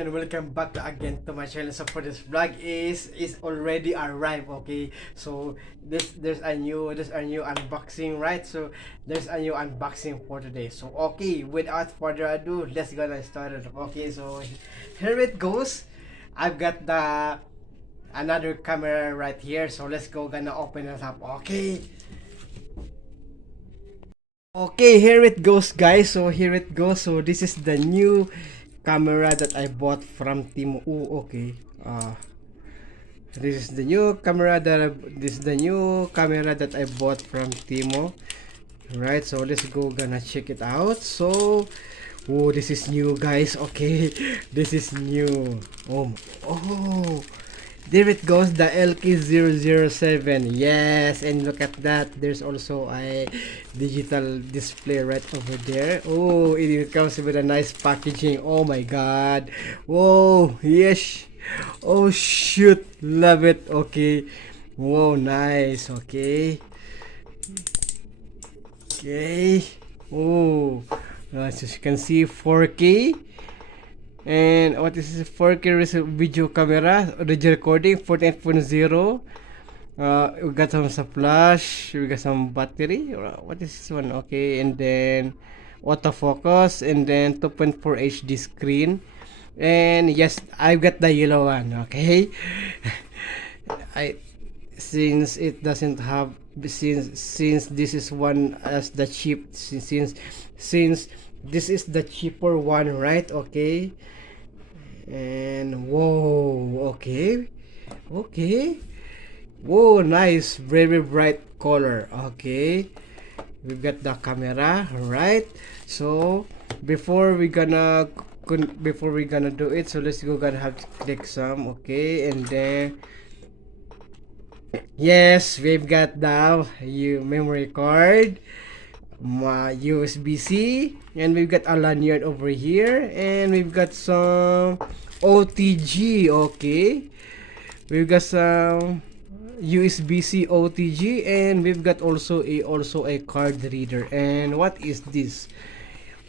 and welcome back again to my channel. So for this vlog is already arrived, okay? So there's a new unboxing, right? So there's a new unboxing for today. So okay, without further ado, let's gonna start it. Okay, so here it goes. I've got the another camera right here. So let's go gonna open it up. Okay. Okay, here it goes, guys. So here it goes. So this is the new camera that I bought from Timo. Oh, okay. This is the new camera that I bought from Timo. Right. So let's go gonna check it out. So, oh, this is new, guys. Okay, this is new. Oh. There it goes, the LK007. Yes, and look at that. There's also a digital display right over there. Oh, it comes with a nice packaging. Oh my god. Whoa, yes. Oh shoot, love it. Okay. Whoa, nice. Okay. Okay. Oh, as you can see, 4K. And what is this? 4K video camera, audio recording, 14.0. We got some flash, we got some battery. What is this one? Okay, and then autofocus, and then 2.4 HD screen. And yes, I've got the yellow one. Okay, I since it doesn't have since this is one as the cheap since this is the cheaper one, right? Okay, and whoa, okay, whoa, nice, very bright color. Okay, we've got the camera, right? So before we gonna do it, so let's go gonna have to click some. Okay, and then yes, we've got the memory card, my USB-C, and we've got a lanyard over here, and we've got some OTG. Okay, we've got some USB-C OTG, and we've got also a card reader. And what is this?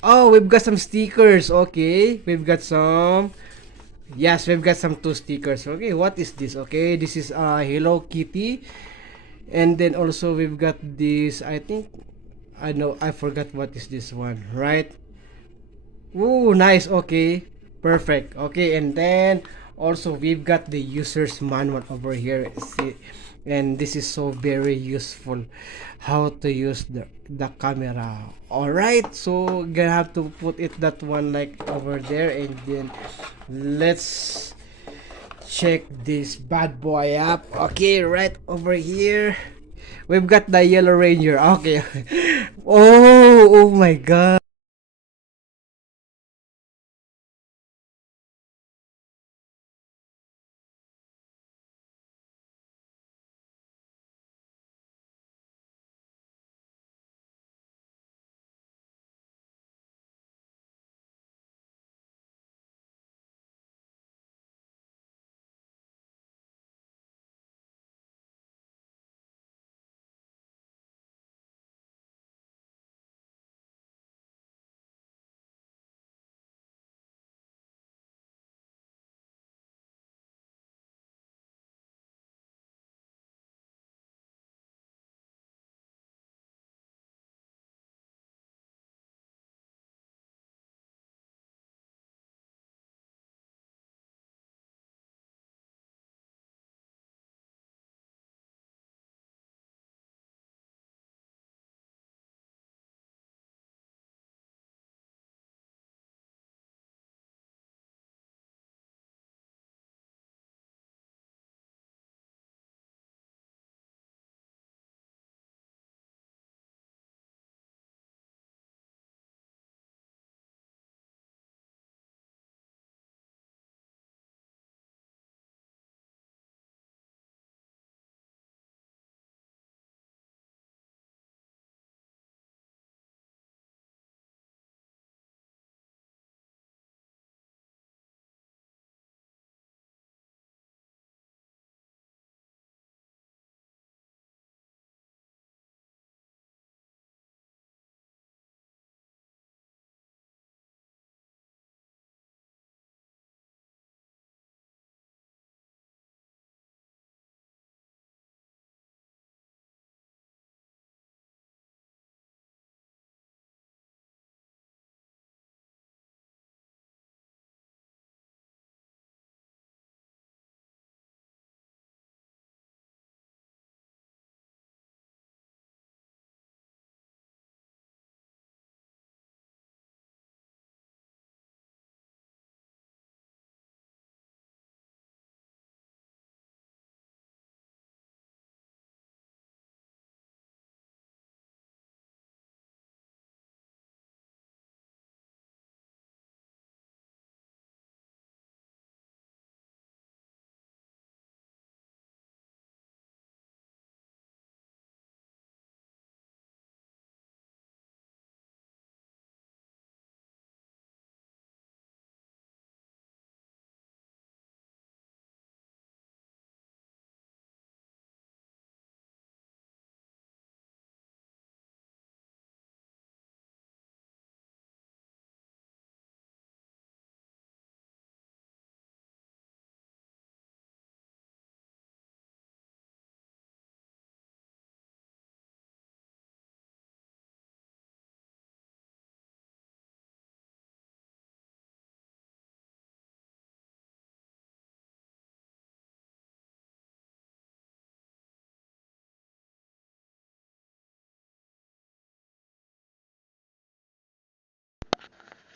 Oh, we've got some stickers. Okay, we've got some. Yes, we've got some two stickers. Okay, what is this? Okay, this is Hello Kitty, and then also we've got this. I think I know. I forgot what is this one. Right? Ooh, nice. Okay, perfect. Okay, and then also we've got the user's manual over here. See, and this is so very useful. How to use the camera. All right, so gonna have to put it that one like over there, and then let's check this bad boy up. Okay, right over here. We've got the Yellow Ranger. Okay. Oh my god.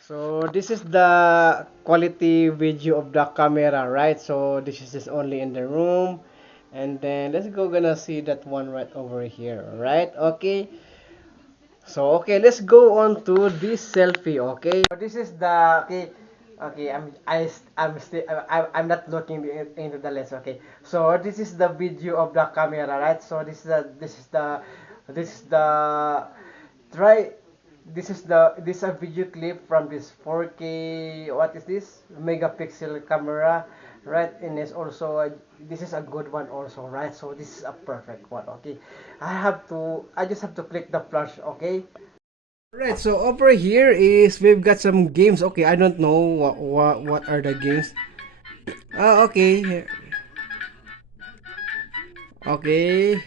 So this is the quality video of the camera, right? So this is just only in the room. And then let's go gonna see that one right over here, right? Okay. So okay, let's go on to this selfie, okay? So this is the okay, I'm still I'm not looking into the lens, okay? So this is the video of the camera, right? So this is the try this is a video clip from this 4K, what is this, megapixel camera, right? And it's also this is a good one also, right? So this is a perfect one, okay? I just have to click the flash, okay? Right, so over here is we've got some games. Okay, I don't know what are the games. Okay. Okay.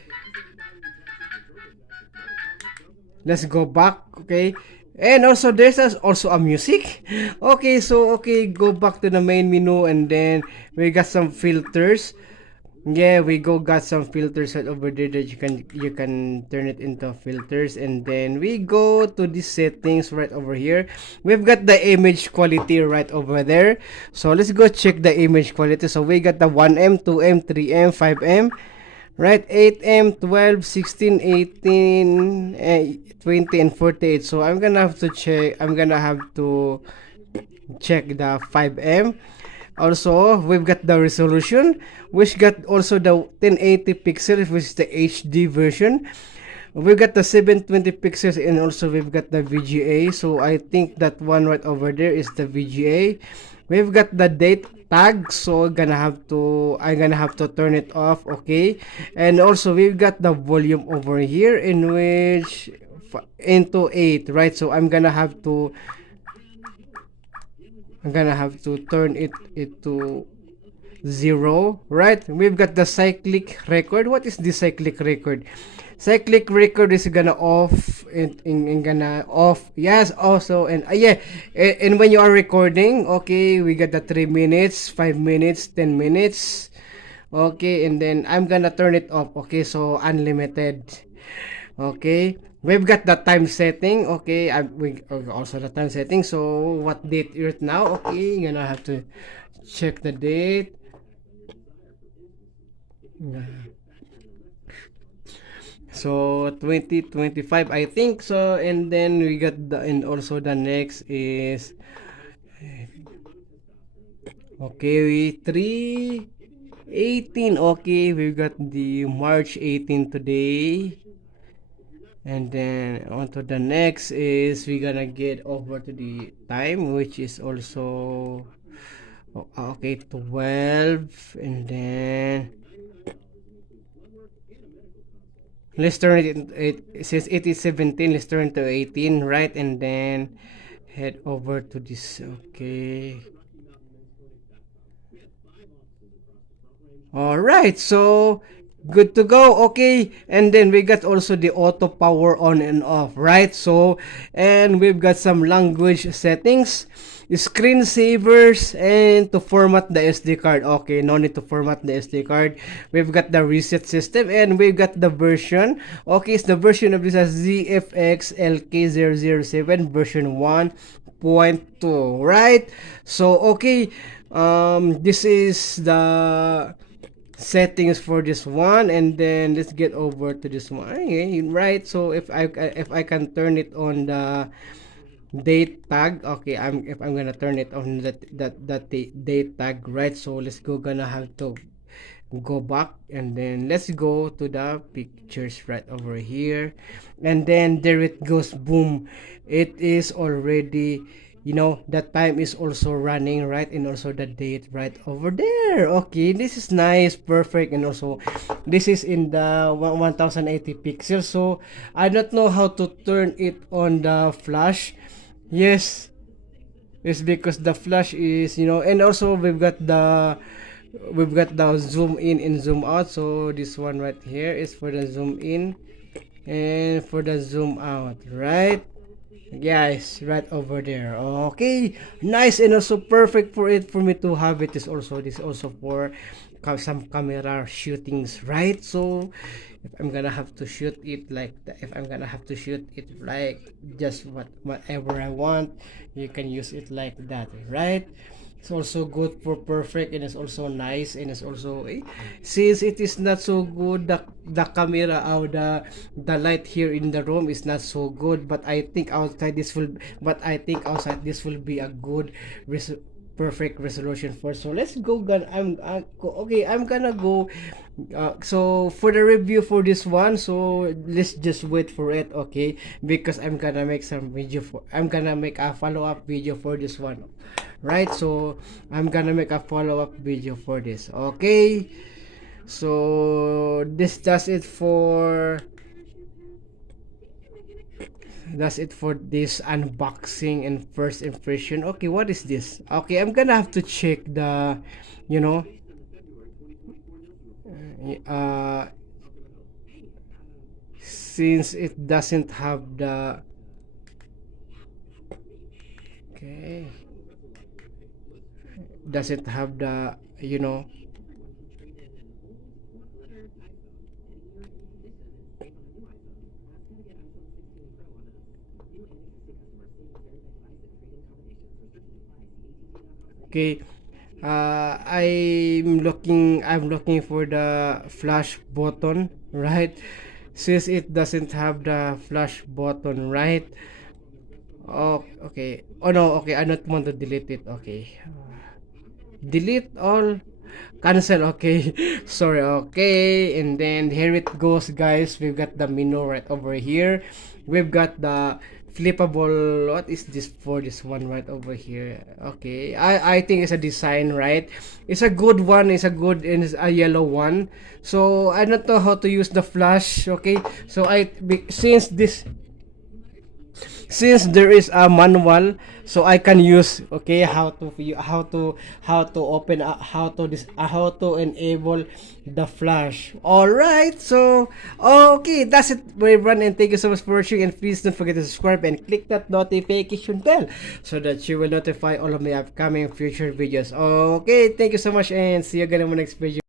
Let's go back, okay? And also there's also a music. Okay, so okay, go back to the main menu and then we got some filters. Yeah, we got some filters right over there that you can turn it into filters, and then we go to the settings right over here. We've got the image quality right over there. So let's go check the image quality. So we got the 1M, 2M, 3M, 5M, right? 8M, 12, 16, 18, 20 and 48. So I'm gonna have to check the 5M. Also, we've got the resolution, which got also the 1080 pixels, which is the HD version. We've got the 720 pixels, and also we've got the VGA. So I think that one right over there is the VGA. We've got the date tag, so I'm gonna have to turn it off, okay? And also we've got the volume over here, in which into 8, right? So I'm gonna have to turn it to 0, right? We've got the cyclic record. What is the cyclic record? Cyclic record is gonna off and gonna off. Yes, also, and yeah, and when you are recording, okay, we got the 3 minutes, 5 minutes, 10 minutes. Okay, and then I'm gonna turn it off. Okay, so unlimited. Okay, we've got the time setting. Okay, we also the time setting. So what date is it now? Okay, you're gonna have to check the date. So 2025, I think so. And then we got and also the next is okay, 3/18. Okay, we've got the March 18 today. And then on to the next is we gonna get over to the time, which is also okay, 12. And then let's turn it since it is 17, let's turn to 18, right? And then head over to this, okay. All right, so good to go. Okay, and then we got also the auto power on and off, right? So, and we've got some language settings, screensavers, and to format the SD card. Okay, no need to format the SD card. We've got the reset system, and we've got the version. Okay, it's the version of this as ZFX LK007 version 1.2, right? So, okay, this is the settings for this one, and then let's get over to this one. Okay, right? So if I can turn it on the date tag, okay, if I'm gonna turn it on that date tag, right? So let's gonna have to go back, and then let's go to the pictures right over here, and then there it goes, boom, it is already, the time is also running, right? And also the date right over there. Okay, this is nice, perfect. And also this is in the 1080 pixels, so I don't know how to turn it on the flash. Yes, it's because the flash is, and also we've got the zoom in and zoom out. So this one right here is for the zoom in and for the zoom out, right? Guys, right over there. Okay, nice, and also perfect for me to have it. Is also this also for some camera shootings, right? So if I'm gonna have to shoot it like that, if I'm gonna have to shoot it like just whatever I want, you can use it like that, right? It's also good for perfect, and it's also nice, and it's also since it is not so good, the camera or the light here in the room is not so good, but I think outside this will be a good perfect resolution for. So let's go. Okay, I'm gonna go. So for the review for this one, so let's just wait for it, okay? Because I'm gonna make a follow-up video for this one, right? So I'm gonna make a follow-up video for this, okay? So this does it for this unboxing and first impression. Okay, what is this? Okay, I'm gonna have to check the, you know, uh since it doesn't have the, okay, doesn't have the, okay. I'm looking for the flash button, right? Since it doesn't have the flash button, right? Oh, okay. Oh no, okay. I don't want to delete it. Okay. Delete all, cancel, okay. Sorry, okay. And then here it goes, guys. We've got the menu right over here. We've got the flippable, what is this for, this one right over here? Okay, I think it's a design, right? It's a good one, and it's a yellow one. So I don't know how to use the flash, okay? So since there is a manual, so I can use, okay, how to open, how to enable the flash. All right, so okay, that's it everyone, and thank you so much for watching, and please don't forget to subscribe and click that notification bell so that you will notify all of my upcoming future videos. Okay, thank you so much, and see you again in my next video.